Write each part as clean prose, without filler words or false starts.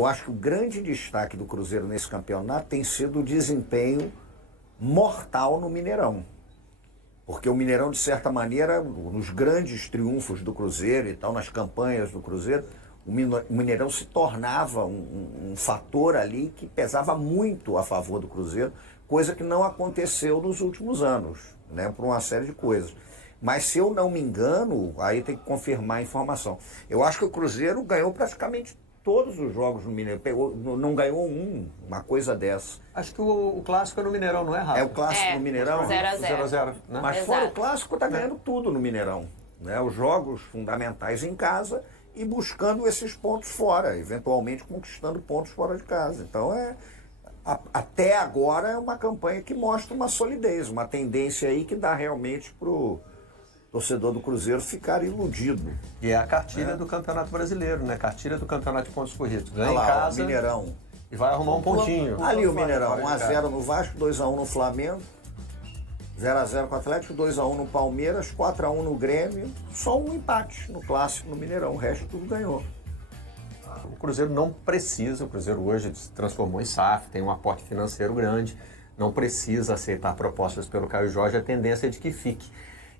Eu acho que o grande destaque do Cruzeiro nesse campeonato tem sido o desempenho mortal no Mineirão. Porque o Mineirão, de certa maneira, nos grandes triunfos do Cruzeiro e tal, nas campanhas do Cruzeiro, o Mineirão se tornava um fator ali que pesava muito a favor do Cruzeiro, coisa que não aconteceu nos últimos anos, né, por uma série de coisas. Mas se eu não me engano, aí tem que confirmar a informação. Eu acho que o Cruzeiro ganhou praticamente todos os jogos no Mineirão, não ganhou uma coisa dessa. Acho que o clássico é no Mineirão, não é, Rafa? É o clássico no Mineirão? 0-0, né? Mas fora o clássico, tá ganhando tudo no Mineirão. Né? Os jogos fundamentais em casa e buscando esses pontos fora, eventualmente conquistando pontos fora de casa. Então, até agora, é uma campanha que mostra uma solidez, uma tendência aí que dá realmente pro torcedor do Cruzeiro ficar iludido. E é a cartilha do Campeonato Brasileiro, né? Cartilha do Campeonato de Pontos Corridos. Ganha em casa, o Mineirão. E vai arrumar um pontinho. Ali o Mineirão, 1-0 no Vasco, 2-1 no Flamengo, 0-0 com o Atlético, 2-1 no Palmeiras, 4-1 no Grêmio, só um empate no Clássico no Mineirão, o resto tudo ganhou. O Cruzeiro não precisa, o Cruzeiro hoje se transformou em SAF, tem um aporte financeiro grande, não precisa aceitar propostas pelo Caio Jorge, a tendência é de que fique.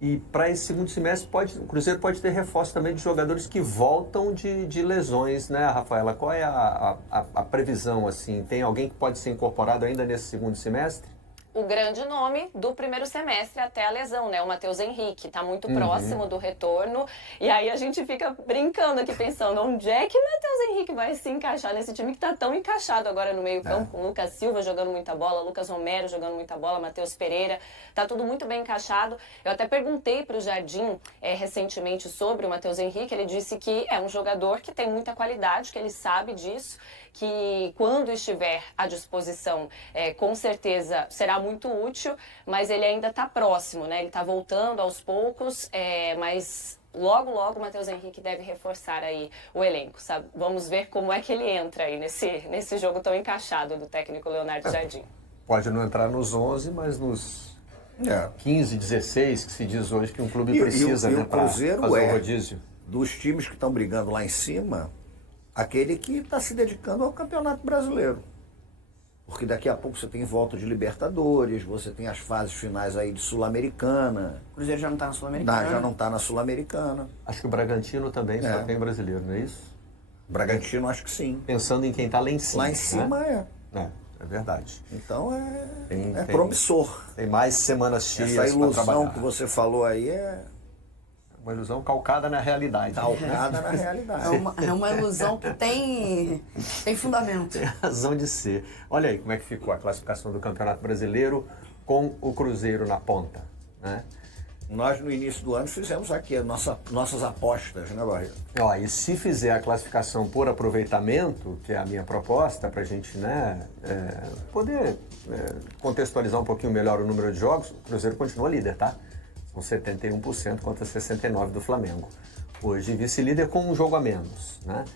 E para esse segundo semestre, o Cruzeiro pode ter reforço também de jogadores que voltam de lesões, né, Rafaela? Qual é a previsão, assim? Tem alguém que pode ser incorporado ainda nesse segundo semestre? O grande nome do primeiro semestre até a lesão, né? O Matheus Henrique, tá muito próximo do retorno. E aí a gente fica brincando aqui, pensando, onde é que o Matheus Henrique vai se encaixar nesse time que tá tão encaixado agora no meio-campo, com o Lucas Silva jogando muita bola, Lucas Romero jogando muita bola, Matheus Pereira, tá tudo muito bem encaixado. Eu até perguntei pro Jardim recentemente sobre o Matheus Henrique, ele disse que é um jogador que tem muita qualidade, que ele sabe disso, que quando estiver à disposição, com certeza será muito útil, mas ele ainda está próximo, né? Ele está voltando aos poucos, mas logo o Matheus Henrique deve reforçar aí o elenco, sabe? Vamos ver como é que ele entra aí nesse jogo tão encaixado do técnico Leonardo Jardim. Pode não entrar nos 11, mas nos 15, 16, que se diz hoje que um clube precisa, né, para fazer o rodízio. Dos times que estão brigando lá em cima, aquele que está se dedicando ao Campeonato Brasileiro. Porque daqui a pouco você tem volta de Libertadores, você tem as fases finais aí de Sul-Americana. O Cruzeiro já não está na Sul-Americana. Já não está na Sul-Americana. Acho que o Bragantino também só tem brasileiro, não é isso? Bragantino, acho que sim. Pensando em quem está lá em cima. Lá em cima, né? É verdade. Então é promissor. Tem mais semanas cheias para trabalhar. Essa ilusão que você falou aí é uma ilusão calcada na realidade. Calcada na realidade. É uma ilusão que tem fundamento. Tem razão de ser. Olha aí como é que ficou a classificação do Campeonato Brasileiro com o Cruzeiro na ponta, né? Nós, no início do ano, fizemos aqui nossas apostas, né, Barreto? E se fizer a classificação por aproveitamento, que é a minha proposta, para a gente, né, poder contextualizar um pouquinho melhor o número de jogos, o Cruzeiro continua líder, tá? Com 71% contra 69% do Flamengo. Hoje vice-líder com um jogo a menos, né?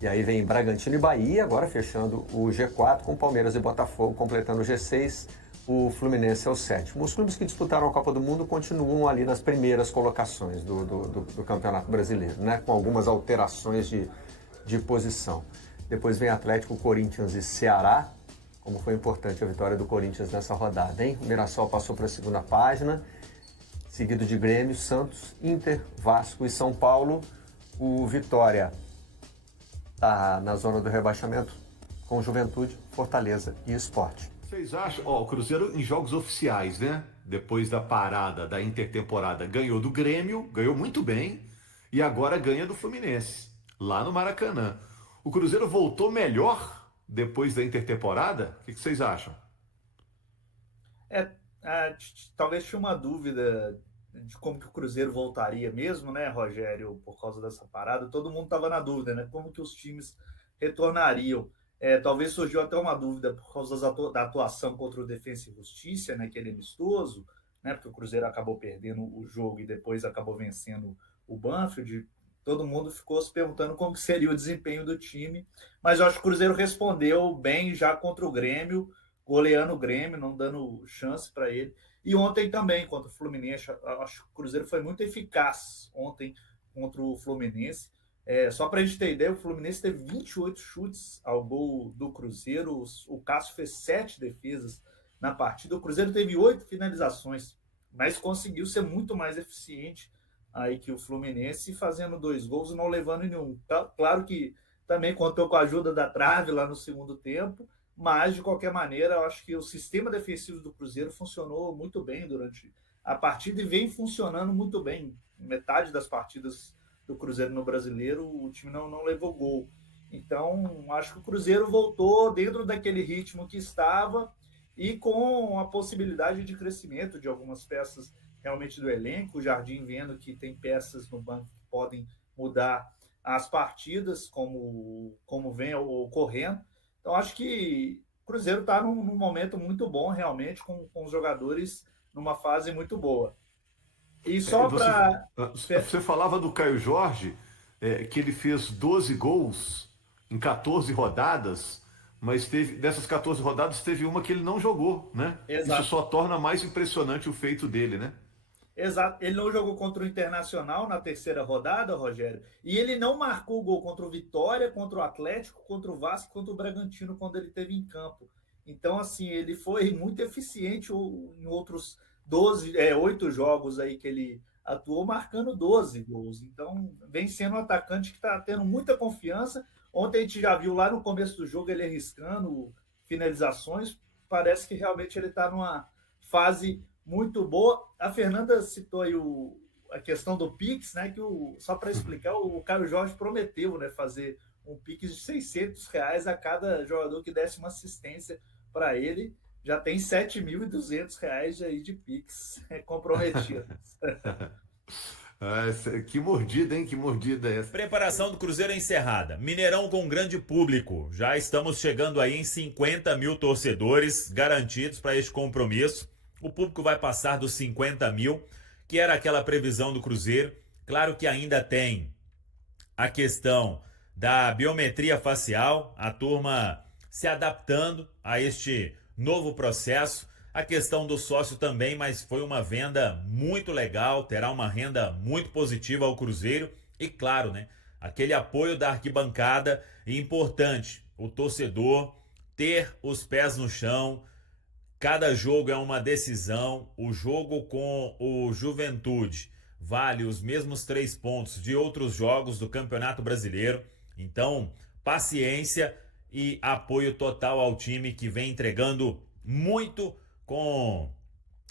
E aí vem Bragantino e Bahia, agora fechando o G4 com Palmeiras e Botafogo, completando o G6, o Fluminense é o 7º. Os clubes que disputaram a Copa do Mundo continuam ali nas primeiras colocações do Campeonato Brasileiro, né? Com algumas alterações de posição. Depois vem Atlético, Corinthians e Ceará, como foi importante a vitória do Corinthians nessa rodada, hein? O Mirassol passou para a segunda página, seguido de Grêmio, Santos, Inter, Vasco e São Paulo. O Vitória está na zona do rebaixamento com Juventude, Fortaleza e Sport. Vocês acham? O Cruzeiro em jogos oficiais, né? Depois da parada da intertemporada, ganhou do Grêmio, ganhou muito bem, e agora ganha do Fluminense, lá no Maracanã. O Cruzeiro voltou melhor depois da intertemporada? O que vocês acham? Talvez tinha uma dúvida de como que o Cruzeiro voltaria mesmo, né, Rogério, por causa dessa parada. Todo mundo estava na dúvida, né, como que os times retornariam. Talvez surgiu até uma dúvida por causa da atuação contra o Defensa e Justiça, né, aquele amistoso, né, porque o Cruzeiro acabou perdendo o jogo e depois acabou vencendo o Banfield. Todo mundo ficou se perguntando como que seria o desempenho do time, mas eu acho que o Cruzeiro respondeu bem já contra o Grêmio, goleando o Grêmio, não dando chance para ele. E ontem também, contra o Fluminense, acho que o Cruzeiro foi muito eficaz ontem contra o Fluminense. Só para a gente ter ideia, o Fluminense teve 28 chutes ao gol do Cruzeiro, o Cássio fez 7 defesas na partida, o Cruzeiro teve 8 finalizações, mas conseguiu ser muito mais eficiente aí que o Fluminense, fazendo 2 gols e não levando nenhum. Claro que também contou com a ajuda da trave lá no segundo tempo, mas de qualquer maneira, eu acho que o sistema defensivo do Cruzeiro funcionou muito bem durante a partida e vem funcionando muito bem. Metade das partidas do Cruzeiro no Brasileiro, o time não levou gol. Então, acho que o Cruzeiro voltou dentro daquele ritmo que estava e com a possibilidade de crescimento de algumas peças realmente do elenco. O Jardim vendo que tem peças no banco que podem mudar as partidas, como vem ocorrendo. Então, acho que o Cruzeiro está num momento muito bom, realmente, com os jogadores numa fase muito boa. E só para... Você falava do Caio Jorge, que ele fez 12 gols em 14 rodadas, mas dessas 14 rodadas teve uma que ele não jogou, né? Exato. Isso só torna mais impressionante o feito dele, né? Exato. Ele não jogou contra o Internacional na terceira rodada, Rogério, e ele não marcou gol contra o Vitória, contra o Atlético, contra o Vasco, contra o Bragantino quando ele esteve em campo. Então, assim, ele foi muito eficiente em outros 8 jogos aí que ele atuou, marcando 12 gols. Então, vem sendo um atacante que está tendo muita confiança. Ontem a gente já viu lá no começo do jogo ele arriscando finalizações. Parece que realmente ele está numa fase muito boa. A Fernanda citou aí a questão do Pix, né? Que só para explicar, o Caio Jorge prometeu, né, fazer um Pix de R$600 a cada jogador que desse uma assistência para ele. Já tem R$7.200 aí de Pix comprometidos. Que mordida, hein? Que mordida essa. Preparação do Cruzeiro encerrada. Mineirão com grande público. Já estamos chegando aí em 50 mil torcedores garantidos para este compromisso. O público vai passar dos 50 mil, que era aquela previsão do Cruzeiro. Claro que ainda tem a questão da biometria facial, a turma se adaptando a este novo processo. A questão do sócio também, mas foi uma venda muito legal, terá uma renda muito positiva ao Cruzeiro. E claro, né, aquele apoio da arquibancada, importante, o torcedor ter os pés no chão. Cada jogo é uma decisão. O jogo com o Juventude vale os mesmos 3 pontos de outros jogos do Campeonato Brasileiro. Então, paciência e apoio total ao time que vem entregando muito, com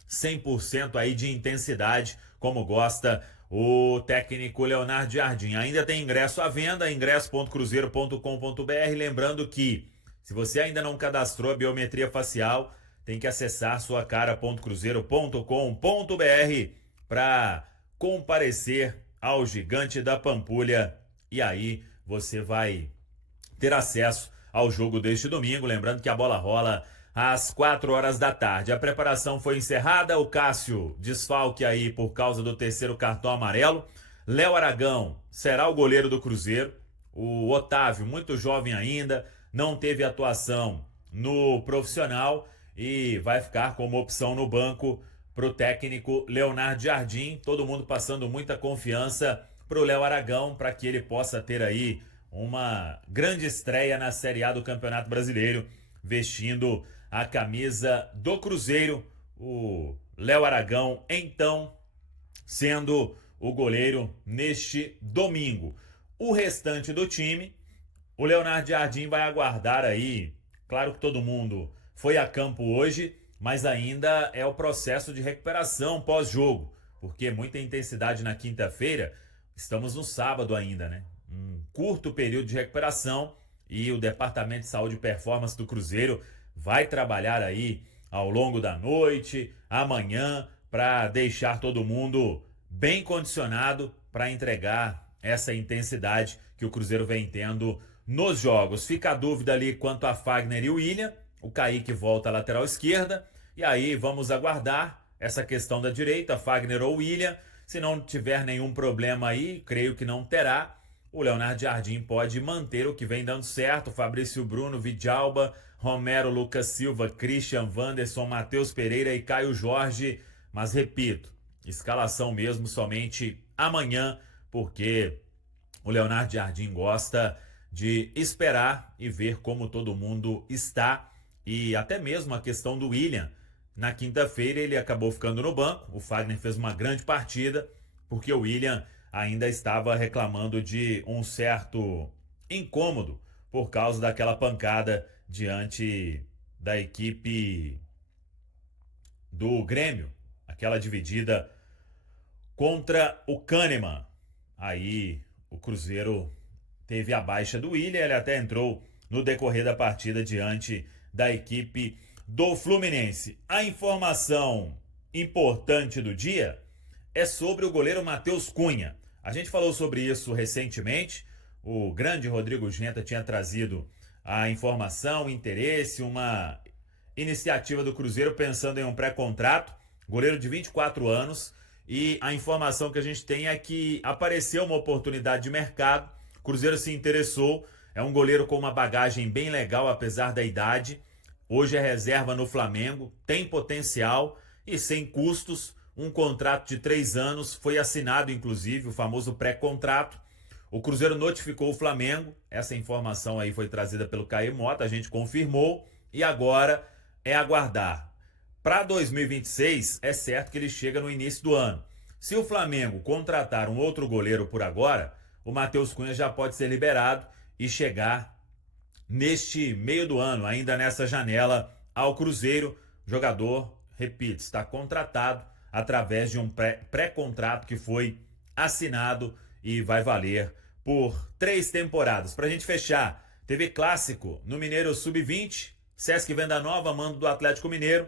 100% aí de intensidade, como gosta o técnico Leonardo Jardim. Ainda tem ingresso à venda, ingresso.cruzeiro.com.br. Lembrando que, se você ainda não cadastrou a biometria facial, tem que acessar suacara.cruzeiro.com.br para comparecer ao Gigante da Pampulha. E aí você vai ter acesso ao jogo deste domingo. Lembrando que a bola rola às 4 horas da tarde. A preparação foi encerrada. O Cássio desfalque aí por causa do terceiro cartão amarelo. Léo Aragão será o goleiro do Cruzeiro. O Otávio, muito jovem ainda, não teve atuação no profissional e vai ficar como opção no banco para o técnico Leonardo Jardim. Todo mundo passando muita confiança para o Léo Aragão, para que ele possa ter aí uma grande estreia na Série A do Campeonato Brasileiro, vestindo a camisa do Cruzeiro. O Léo Aragão, então, sendo o goleiro neste domingo. O restante do time, o Leonardo Jardim vai aguardar aí. Claro que todo mundo foi a campo hoje, mas ainda é o processo de recuperação pós-jogo, porque muita intensidade na quinta-feira. Estamos no sábado ainda, né? Um curto período de recuperação, e o Departamento de Saúde e Performance do Cruzeiro vai trabalhar aí ao longo da noite, amanhã, para deixar todo mundo bem condicionado para entregar essa intensidade que o Cruzeiro vem tendo nos jogos. Fica a dúvida ali quanto a Fagner e o William. O Kaique volta à lateral esquerda, e aí vamos aguardar essa questão da direita, Fagner ou William. Se não tiver nenhum problema aí, creio que não terá, o Leonardo Jardim pode manter o que vem dando certo. Fabrício Bruno, Vidalba, Romero, Lucas Silva, Christian, Wanderson, Matheus Pereira e Caio Jorge. Mas repito, escalação mesmo somente amanhã, porque o Leonardo Jardim gosta de esperar e ver como todo mundo está, e até mesmo a questão do William. Na quinta-feira ele acabou ficando no banco, o Fagner fez uma grande partida, porque o William ainda estava reclamando de um certo incômodo por causa daquela pancada diante da equipe do Grêmio, aquela dividida contra o Kahneman. Aí o Cruzeiro teve a baixa do William, ele até entrou no decorrer da partida diante da equipe do Fluminense. A informação importante do dia é sobre o goleiro Matheus Cunha. A gente falou sobre isso recentemente, o grande Rodrigo Genta tinha trazido a informação, o interesse, uma iniciativa do Cruzeiro pensando em um pré-contrato, goleiro de 24 anos, e a informação que a gente tem é que apareceu uma oportunidade de mercado, o Cruzeiro se interessou, é um goleiro com uma bagagem bem legal apesar da idade, hoje é reserva no Flamengo, tem potencial e sem custos, um contrato de 3 anos, foi assinado inclusive o famoso pré-contrato. O Cruzeiro notificou o Flamengo, essa informação aí foi trazida pelo Caio Mota, a gente confirmou e agora é aguardar. Para 2026 é certo que ele chega no início do ano. Se o Flamengo contratar um outro goleiro por agora, o Matheus Cunha já pode ser liberado e chegar neste meio do ano, ainda nessa janela, ao Cruzeiro. O jogador, repito, está contratado através de um pré-contrato que foi assinado e vai valer por 3 temporadas. Para a gente fechar, teve clássico no Mineiro Sub-20, Sesc Venda Nova, mando do Atlético Mineiro.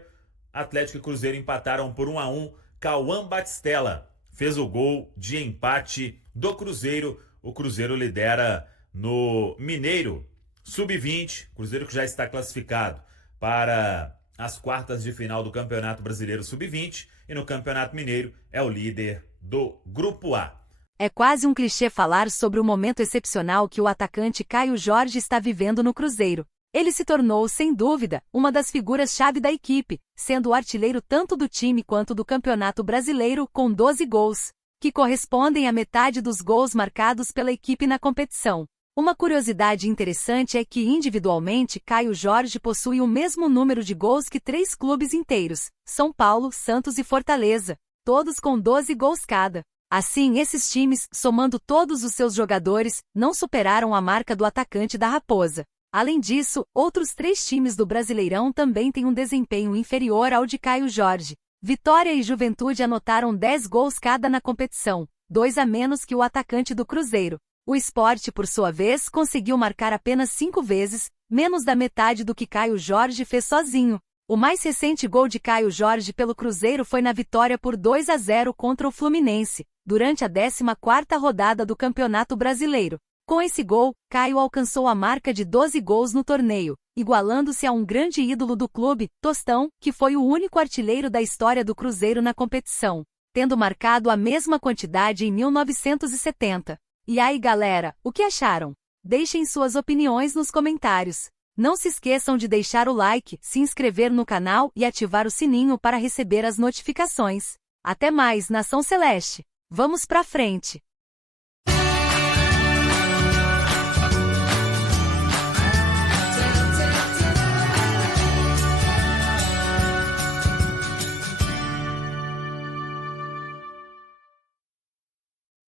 Atlético e Cruzeiro empataram por 1-1. Cauã Batistella fez o gol de empate do Cruzeiro. O Cruzeiro lidera no Mineiro Sub-20. Cruzeiro que já está classificado para as quartas de final do Campeonato Brasileiro Sub-20. E no Campeonato Mineiro é o líder do Grupo A. É quase um clichê falar sobre o momento excepcional que o atacante Caio Jorge está vivendo no Cruzeiro. Ele se tornou, sem dúvida, uma das figuras-chave da equipe, sendo o artilheiro tanto do time quanto do Campeonato Brasileiro, com 12 gols, que correspondem à metade dos gols marcados pela equipe na competição. Uma curiosidade interessante é que, individualmente, Caio Jorge possui o mesmo número de gols que 3 clubes inteiros, São Paulo, Santos e Fortaleza, todos com 12 gols cada. Assim, esses times, somando todos os seus jogadores, não superaram a marca do atacante da Raposa. Além disso, outros 3 times do Brasileirão também têm um desempenho inferior ao de Caio Jorge. Vitória e Juventude anotaram 10 gols cada na competição, 2 a menos que o atacante do Cruzeiro. O Sport, por sua vez, conseguiu marcar apenas 5 vezes, menos da metade do que Caio Jorge fez sozinho. O mais recente gol de Caio Jorge pelo Cruzeiro foi na vitória por 2-0 contra o Fluminense, durante a 14ª rodada do Campeonato Brasileiro. Com esse gol, Caio alcançou a marca de 12 gols no torneio, igualando-se a um grande ídolo do clube, Tostão, que foi o único artilheiro da história do Cruzeiro na competição, tendo marcado a mesma quantidade em 1970. E aí, galera, o que acharam? Deixem suas opiniões nos comentários. Não se esqueçam de deixar o like, se inscrever no canal e ativar o sininho para receber as notificações. Até mais, Nação Celeste! Vamos pra frente!